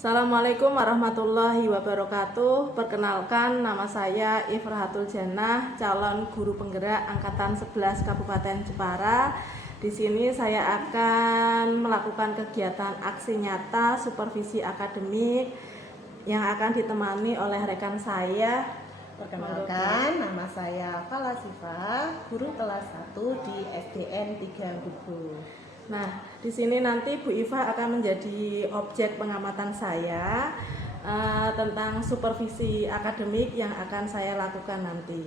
Assalamualaikum warahmatullahi wabarakatuh. Perkenalkan, nama saya Ifrahatul Jannah, calon guru penggerak angkatan 11 Kabupaten Jepara. Di sini saya akan melakukan kegiatan aksi nyata supervisi akademik yang akan ditemani oleh rekan saya. Perkenalkan, nama saya Fala Siva, guru kelas 1 di SDN 3 Gugu. Nah, di sini nanti Bu Iva akan menjadi objek pengamatan saya tentang supervisi akademik yang akan saya lakukan nanti.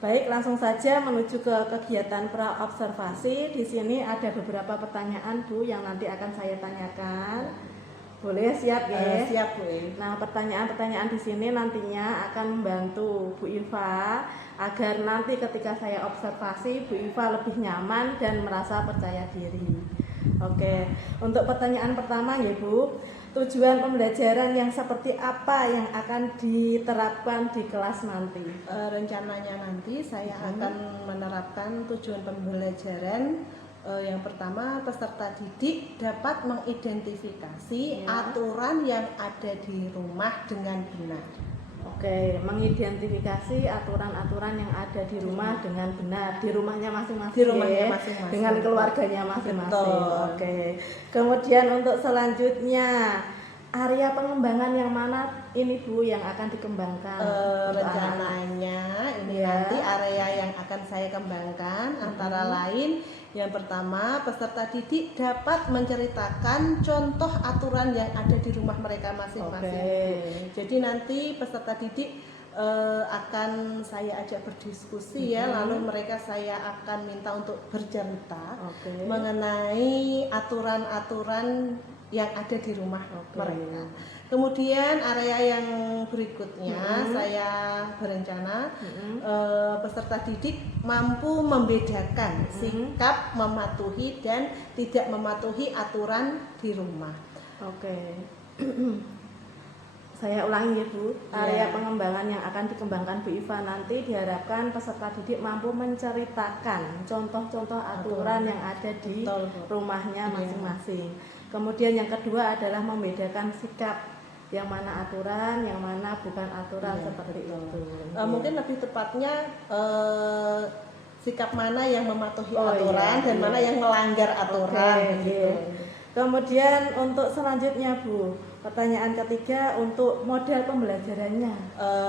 Baik, langsung saja menuju ke kegiatan pra-observasi. Di sini ada beberapa pertanyaan Bu yang nanti akan saya tanyakan. Boleh, siap ya? Siap Bu. Nah, pertanyaan-pertanyaan di sini nantinya akan membantu Bu Iva agar nanti ketika saya observasi Bu Iva lebih nyaman dan merasa percaya diri. Oke, untuk pertanyaan pertama ya Bu, tujuan pembelajaran yang seperti apa yang akan diterapkan di kelas nanti? Rencananya nanti saya akan menerapkan tujuan pembelajaran. Yang pertama, peserta didik dapat mengidentifikasi aturan yang ada di rumah dengan benar. Oke, mengidentifikasi aturan-aturan yang ada di rumah dengan benar, di rumahnya masing-masing, Di rumahnya masing-masing. dengan keluarganya masing-masing. Betul. Oke. Kemudian untuk selanjutnya, area pengembangan yang mana ini Bu yang akan dikembangkan? Rencananya ini nanti area yang akan saya kembangkan antara lain yang pertama, peserta didik dapat menceritakan contoh aturan yang ada di rumah mereka masing-masing. Jadi nanti peserta didik akan saya ajak berdiskusi lalu mereka saya akan minta untuk bercerita mengenai aturan-aturan yang ada di rumah mereka. Kemudian area yang berikutnya saya berencana peserta didik mampu membedakan sikap mematuhi dan tidak mematuhi aturan di rumah. Oke. Saya ulangi ya Bu, area pengembangan yang akan dikembangkan Bu Iva nanti diharapkan peserta didik mampu menceritakan contoh-contoh aturan yang ada di rumahnya masing-masing. Kemudian yang kedua adalah membedakan sikap, yang mana aturan, yang mana bukan aturan seperti itu. Mungkin lebih tepatnya sikap mana yang mematuhi aturan dan mana yang melanggar aturan. Kemudian untuk selanjutnya Bu, pertanyaan ketiga untuk model pembelajarannya.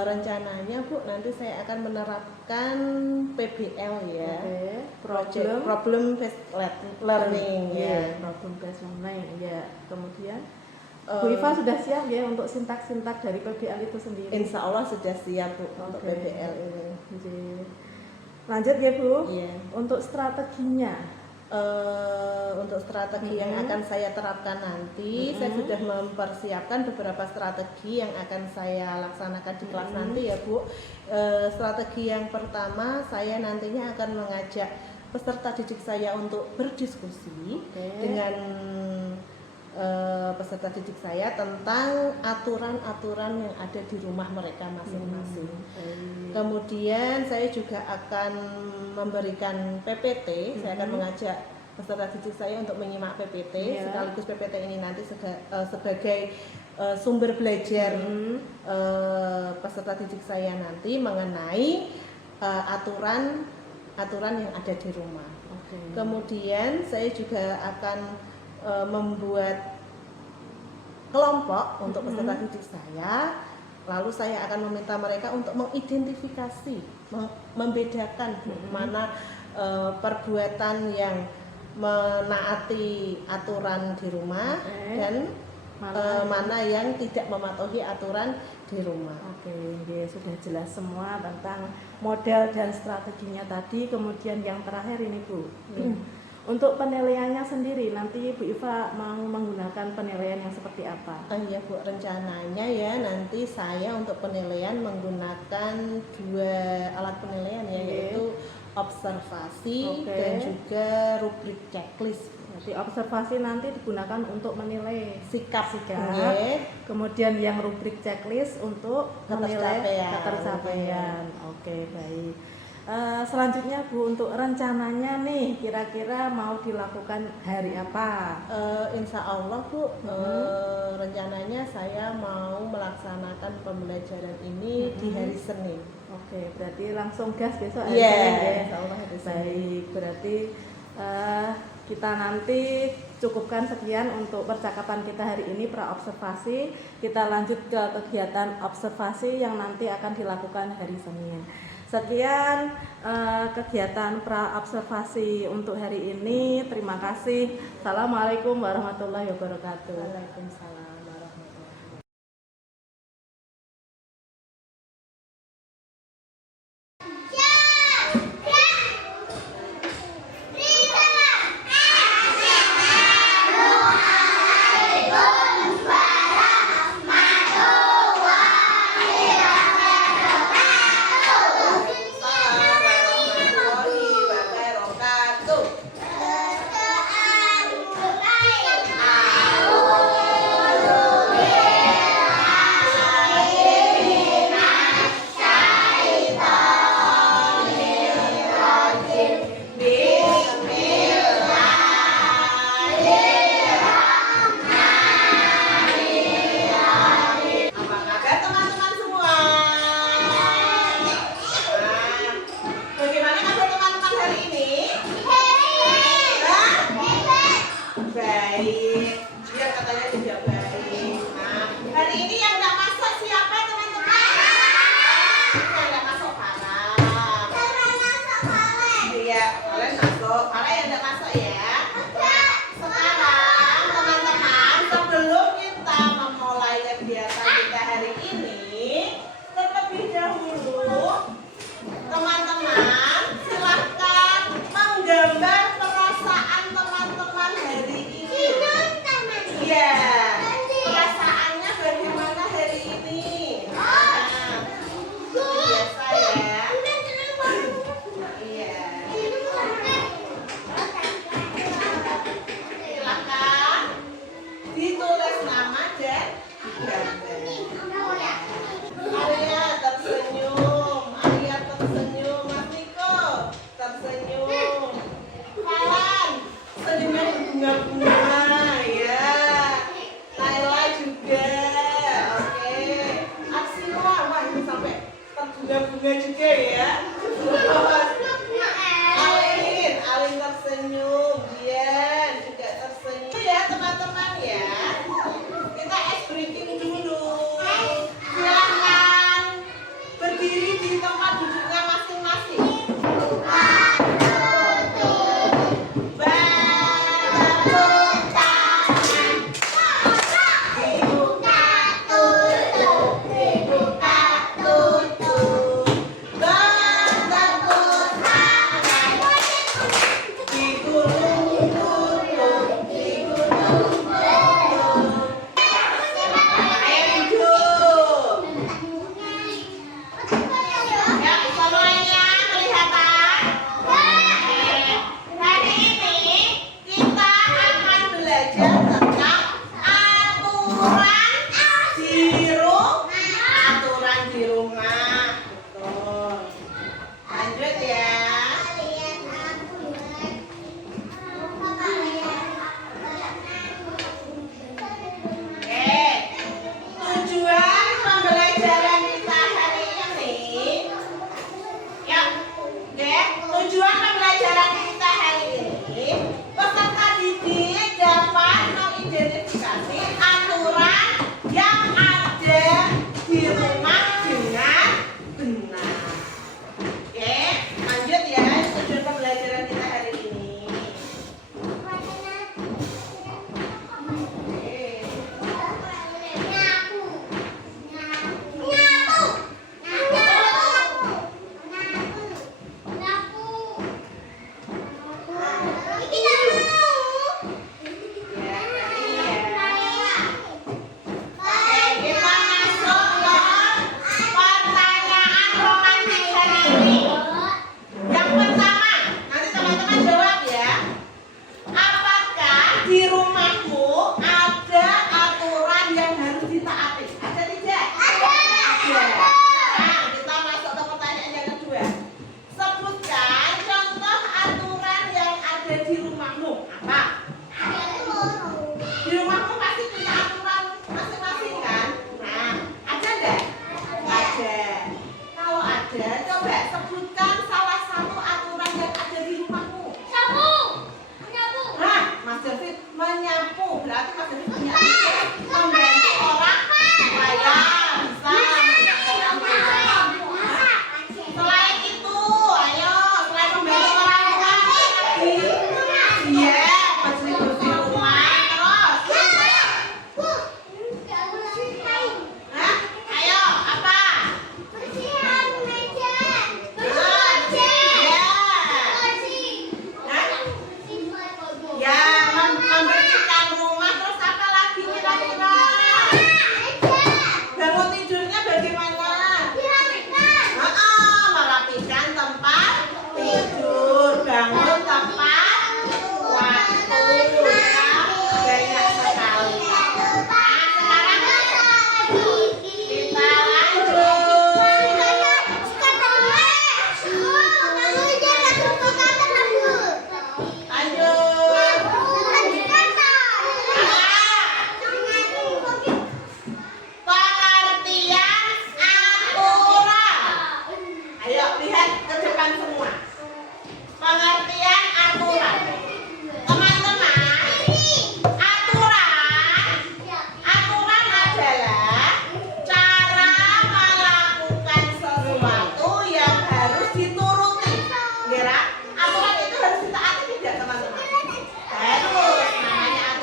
Rencananya Bu, nanti saya akan menerapkan PBL ya. Problem based learning ya. Problem based learning ya. Kemudian Bu Iva sudah siap ya untuk sintak-sintak dari PBL itu sendiri? Insya Allah sudah siap Bu untuk PBL ini. Lanjut ya Bu, untuk strateginya. Untuk strategi yang akan saya terapkan nanti, saya sudah mempersiapkan beberapa strategi yang akan saya laksanakan di kelas nanti ya Bu. Strategi yang pertama, saya nantinya akan mengajak peserta didik saya untuk berdiskusi dengan peserta didik saya tentang aturan-aturan yang ada di rumah mereka masing-masing. Kemudian saya juga akan memberikan PPT, saya akan mengajak peserta didik saya untuk menyimak PPT, sekaligus PPT ini nanti sebagai sumber belajar peserta didik saya nanti mengenai aturan yang ada di rumah. Kemudian saya juga akan membuat kelompok untuk peserta didik saya, lalu saya akan meminta mereka untuk mengidentifikasi, membedakan mana perbuatan yang menaati aturan di rumah dan mana yang tidak mematuhi aturan di rumah. Sudah jelas semua tentang model dan strateginya tadi. Kemudian yang terakhir ini Bu, untuk penilaiannya sendiri nanti Bu Iva mau menggunakan penilaian yang seperti apa? Iya Bu, rencananya ya nanti saya untuk penilaian menggunakan 2 alat penilaian yaitu observasi dan juga rubrik checklist. Jadi observasi nanti digunakan untuk menilai sikap. Kemudian yang rubrik checklist untuk menilai ketercapaian. Oke, baik. Selanjutnya Bu, untuk rencananya nih kira-kira mau dilakukan hari apa? Insya Allah Bu, rencananya saya mau melaksanakan pembelajaran ini di hari Senin. Oke, berarti langsung gas besok hari Iya, Senin ya. insya Allah hari Senin. Baik, berarti kita nanti cukupkan sekian untuk percakapan kita hari ini pra-observasi. Kita lanjut ke kegiatan observasi yang nanti akan dilakukan hari Senin. Sekian kegiatan pra-observasi untuk hari ini. Terima kasih. Assalamualaikum warahmatullahi wabarakatuh. Waalaikumsalam warahmatullahi wabarakatuh. Apa kabar teman-teman semua? Bagaimana kabar teman-teman hari ini? Hah? Baik. Dia katanya juga baik. Nah, hari ini yang nggak masuk siapa teman-teman? Yang nggak masuk Farah. Iya, kalian masuk. Farah yang nggak masuk ya. Sekarang teman-teman, sebelum kita memulai kegiatan kita hari ini, terlebih dahulu teman-teman silahkan menggambar perasaan teman-teman hari ini. Iya, perasaannya bagaimana hari ini? Nah, biasa ya. Iya. Silakan ditulis nama dan digambar. Arya tersenyum, Mas Niko tersenyum, Falan senyumnya berbunga-bunga ya, Naila juga, oke, Arsila, wah ini sampai terbunga-bunga juga ya. Alin tersenyum, Dian juga tersenyum ya teman-teman ya. Kita ice breaking dulu. Silakan berdiri di tempat duduknya masing-masing. Di gunung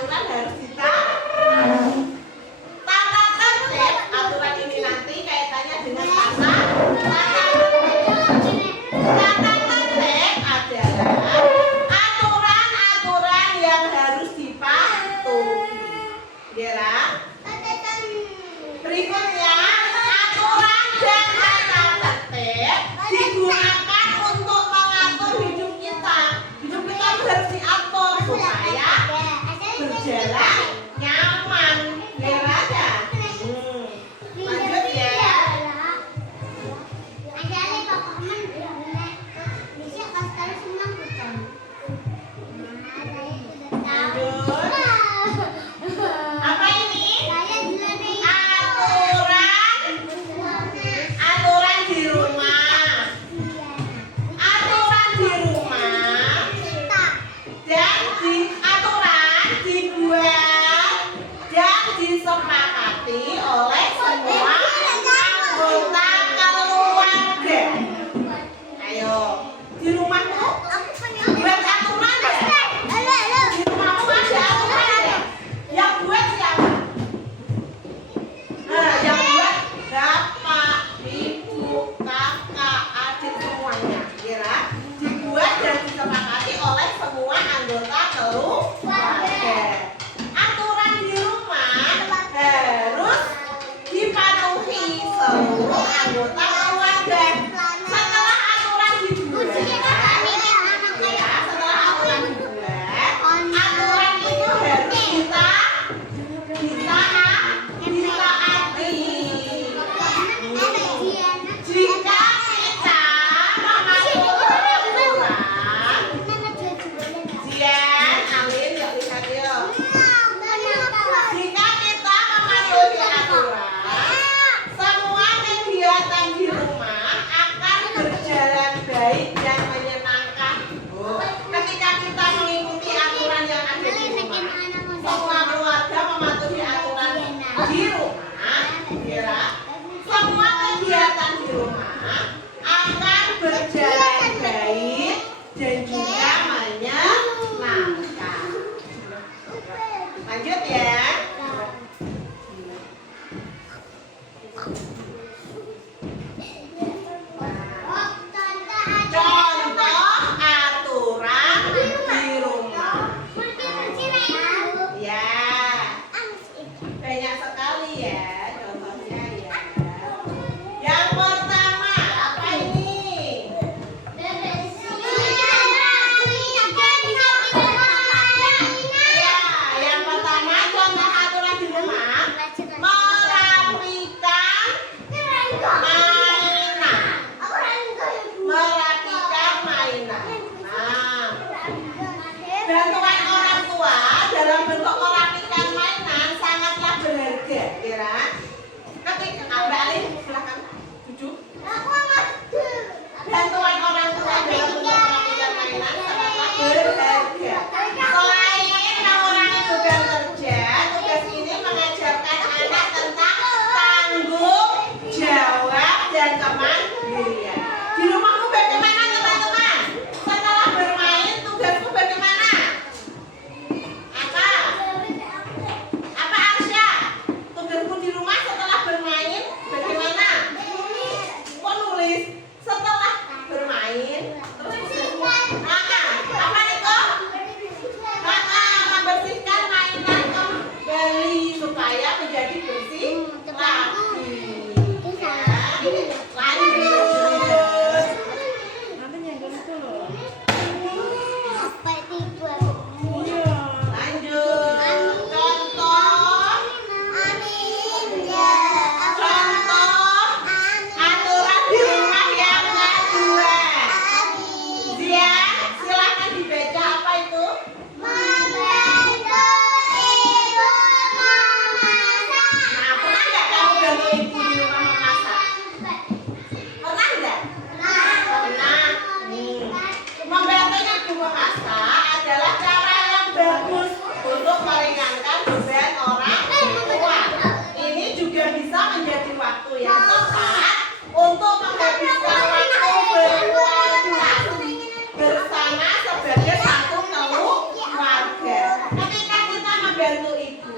aturan harus kita tata tertib. Aturan ini nanti kaitannya dengan tata tertib adalah aturan-aturan yang harus dipatuhi. Ya, berikutnya aturan dan tata tertib digunakan untuk mengatur hidup kita. Hidup kita harus diatur supaya berjalan nyaman. Ya, ada. Lanjut ya. Apa ini? Aturan di rumah. Aturan di rumah dan aturan dibuat dan disepakati oleh semua anggota keluarga. Ayo, di rumahmu buat aturan ya? Di rumahmu ada aturan ya? Yang buat siapa? Nah, yang buat bapak, ibu, kakak, adik semuanya, kira dibuat dan disepakati oleh semua anggota keluarga. Aturan di rumah harus dipatuhi seluruh anggota keluarga. Setelah aturan dibuat, ya, setelah aturan dibuat, aturan itu harus ditaati. Jika kita mematuhi aturan, Jian, Alin, yuk lihat yuk. Jika kita mematuhi aturan, semua kegiatan di rumah akan berjalan baik dan menyenangkan. Ketika kita mengikuti aturan yang ada di rumah, semua keluarga mematuhi aturan di rumah, kira semua kegiatan di rumah akan berjalan baik dan juga menyenangkan. Lanjut ya. Contoh aturan di rumah. Ya, banyak sekali ya contohnya ya. Yang pertama apa ini? Ya, yang pertama contoh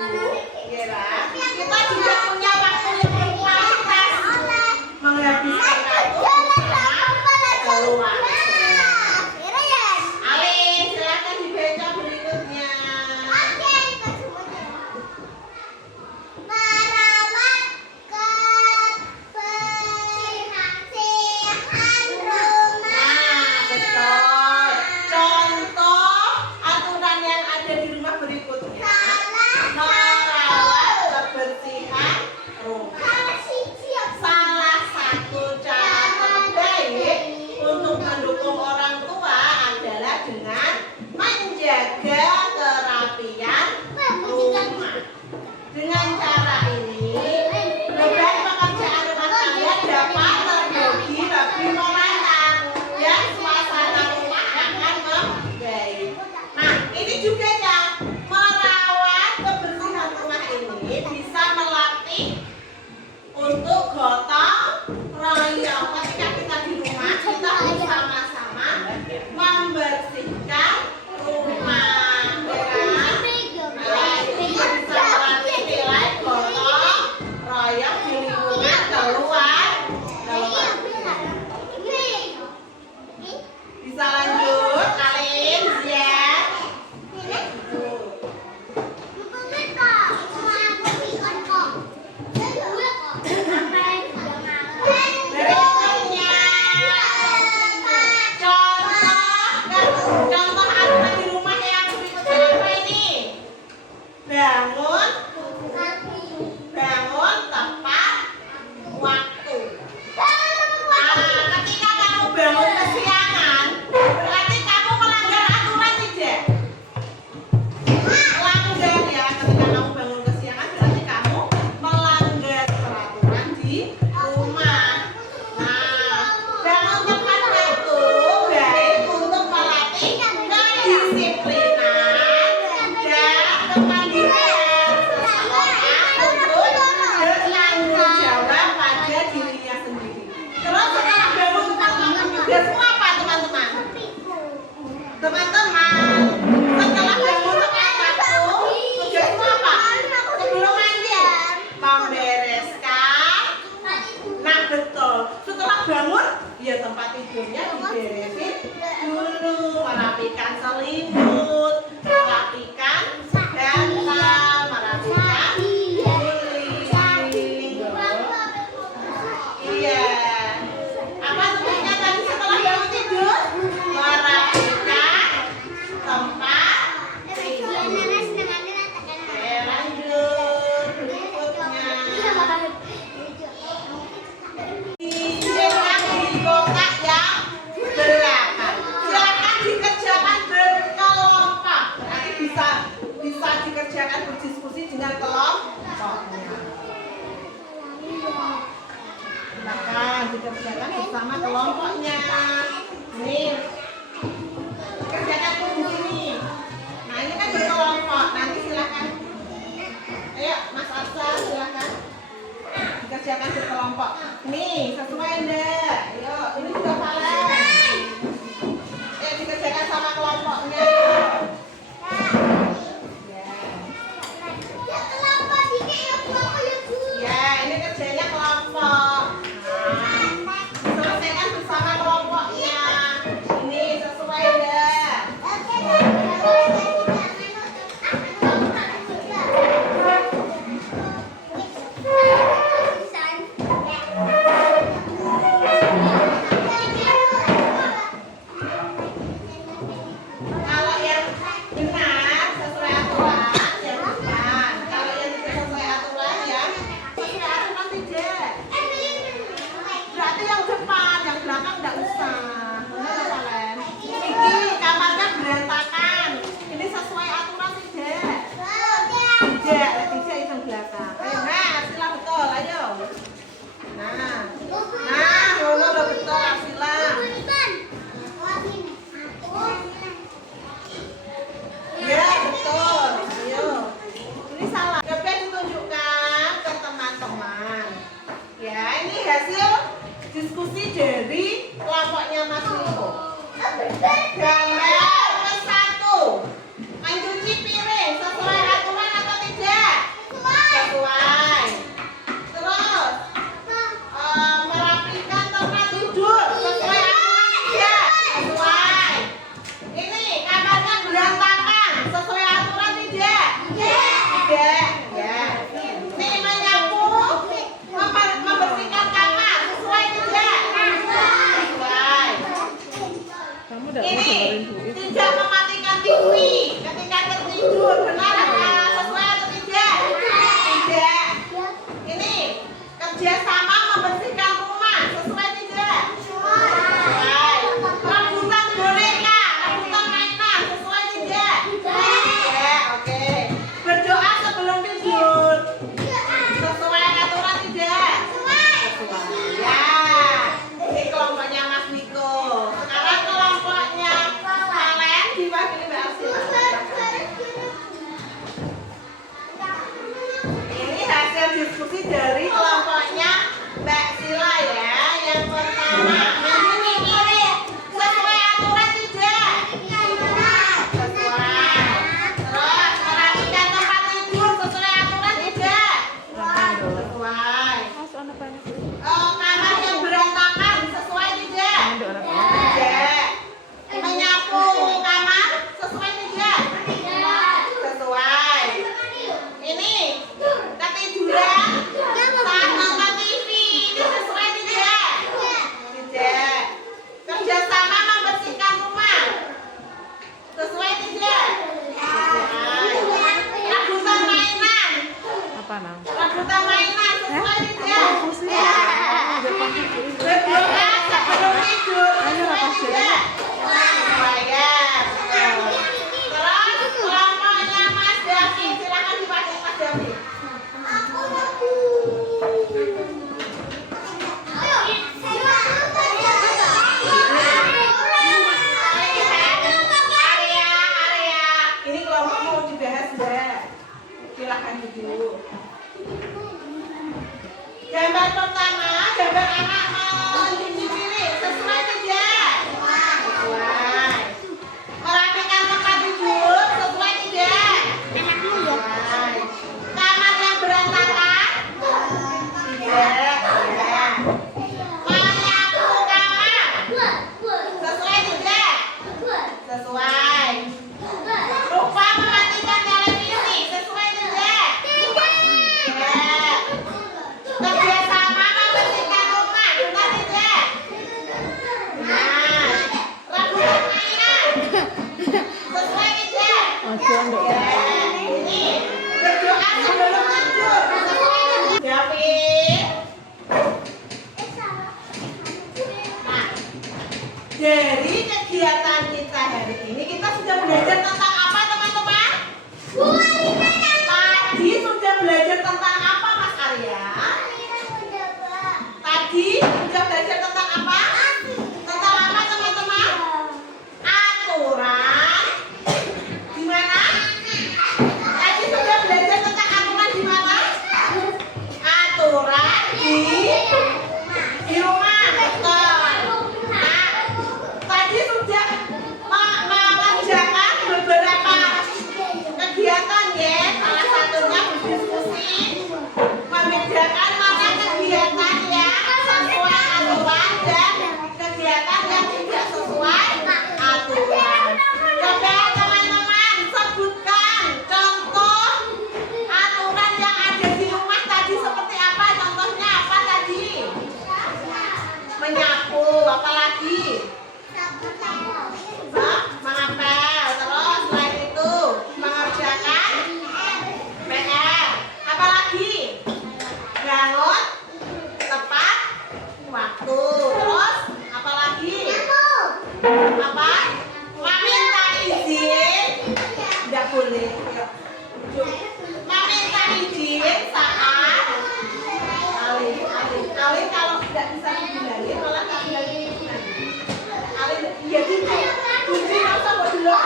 Ya, kita juga punya waktu yang berkualitas menghabiskan waktu keluar. Alin, silakan dibaca berikutnya. Nah, betul. Contoh aturan yang ada di rumah berikutnya. Merawat kebersihan rumah. Salah satu cara terbaik untuk mendukung orang tua adalah dengan menjaga kerapian rumah. Dengan cara ini, beban pekerjaan rumah tangga dapat terbagi lebih merata dan suasana rumah akan membaik. Nah, ini juga ya, merawat kebersihan rumah ini bisa melatih untuk gotong royong. Ketika kita di rumah, kita bersama-sama membersihkan rumah. Nah, itu bisa melatih nilai gotong royong di lingkungan keluar. Bisa lanjut, Alin, ya. Berikutnya, contoh aturan di rumah yang berikutnya apa ini? Bangun tepat waktu. Nah, ketika kamu bangun kesiangan, berarti kamu melanggar aturan tidak? Melanggar ya, ketika kamu bangun kesiangan berarti kamu melanggar peraturan di rumah. Nah, bangun tepat waktu baik untuk melatih kedisiplinan dan kemandirian seseorang untuk bertanggung jawab pada dirinya sendiri. Terus setelah bangun tepat waktu tugasmu apa teman-teman? Teman-teman, setelah bangun tepat waktu tugasmu apa? Sebelum mandi membereskan. Nah, betul. Setelah bangun, ya tempat tidurnya diberesin dulu, merapikan selimut, merapikan bantal, merapikan guling. Iya. Apa tugasnya tadi setelah bangun tidur? Merapikan tempat tidur. Oke, lanjut berikutnya. Silakan di kotak yang belakang. Silakan dikerjakan berkelompok. Nanti bisa dikerjakan berdiskusi dengan kelompoknya. Silakan dikerjakan bersama kelompoknya. Nih, kerjakan tuh di sini. Nah, ini kan berkelompok. Nanti silakan. Ayo, Mas Arsa, silakan dikerjakan berkelompok. Nih, sesuai enggak? Ayo, ini juga Valen. Ayo dikerjakan sama kelompoknya. Ya, ini kerjanya kelompok. Nah, selesaikan bersama kelompoknya. Ini sesuai enggak? Kalau yang benar sesuai aturan ya bukan. Kalau yang tidak sesuai aturan ya sesuai aturan tidak. Berarti yang depan, yang belakang tidak usah. Benar Valen? Ini kamarnya berantakan. Ini sesuai aturan tidak? Tidak yang belakang. Ayo, nah, sila betul, ayo. Nah, Lolo udah betul, sila. Ya, betul. Ayo. Ini salah. Coba ditunjukkan ke teman-teman. Ya, ini hasil diskusi dari kelompoknya Mas Lilo. Gambar ke-1. Mencuci piring sesuai aturan atau tidak? apa nang? Rebutan mainan sesuai ya. Depan ibu. Berdoa sebelum tidur. Ayo lah Pak Jir. Terus kelompoknya Mas Davi, silakan dipakai Mas Davi. Ini kelompok mau dibahas enggak? Silakan duduk. Gambar pertama, gambar anak mencuci piring, sesuai tidak? Sesuai. Merapikan tempat duduk, sesuai tidak? Sesuai. Kamar yang berantakan? Tidak. Menyapu kamar? Sesuai tidak? Sesuai. Lupa mematikan televisi, sesuai tidak? Tidak. Kerjasama membersihkan rumah, benar tidak? Benar. Rebutan mainan, sesuai tidak? Ojo nduk. Ini berdoa sebelum tidur, sesuai tidak? David. Nah, dari kegiatan kita hari ini kita sudah belajar tentang apa teman-teman? Tadi sudah belajar tentang apa Mas Arya? Tadi sudah belajar tentang apa? Tentang apa teman-teman? Aturan. Di mana? Tadi sudah belajar tentang aturan di mana? Aturan di rumah. Betul. Nah, tadi sudah mengerjakan beberapa kegiatan ya. Salah satunya berdiskusi, membedakan mana kegiatan yang sesuai aturan dan kegiatan yang tidak sesuai aturan. Coba teman-teman sebutkan contoh aturan yang ada di rumah tadi seperti apa? Contohnya apa tadi? Menyapu, apalagi? Mengapel, terus selain itu mengerjakan PR, apalagi? Bangun tepat waktu, terus apalagi? Apa? Meminta izin, tidak boleh. Meminta izin saat alih kalau tidak bisa dibilangin malah tak bilangin alih ya duduk nggak usah buat duduk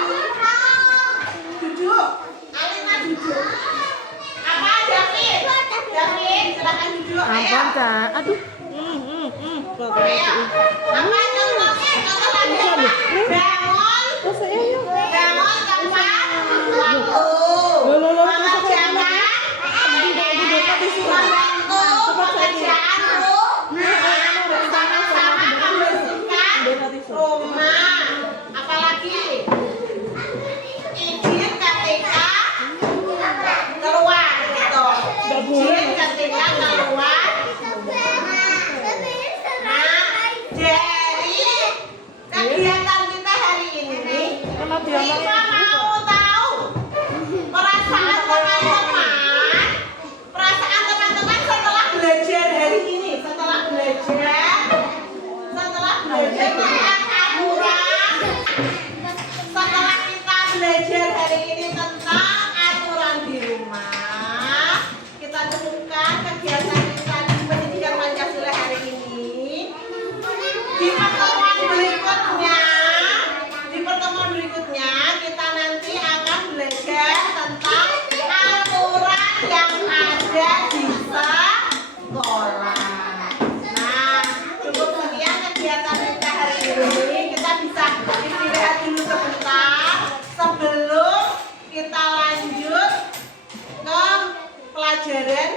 Alina duduk apa David silakan duduk ayo Ampun, Kak. Aduh. ayo apa contohnya contoh lagi apa bangun Terus ayo. bangun tepat waktu mengerjakan membantu pekerjaan bersama-sama membersihkan rumah, apalagi izin ketika keluar gitu, izin ketika keluar. Nah, dari kegiatan kita hari ini, kita mau tahu perasaan teman-teman setelah belajar hari ini, setelah belajar tentang aturan, setelah kita belajar hari ini tentang aturan di rumah, kita cukupkan kegiatan kita di pendidikan Pancasila hari ini. Di pertemuan berikutnya kita nanti akan belajar tentang aturan yang ada di sekolah. Nah, cukup sekian kegiatan kita hari ini. Kita bisa istirahat dulu sebentar sebelum kita lanjut ke pelajaran